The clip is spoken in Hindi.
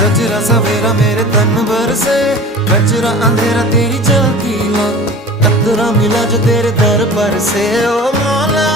सजरा सवेरा मेरे तन भर से, कचरा अंधेरा तेरी चलती ला, कतरा मिला जो तेरे दर पर से। ओ मौला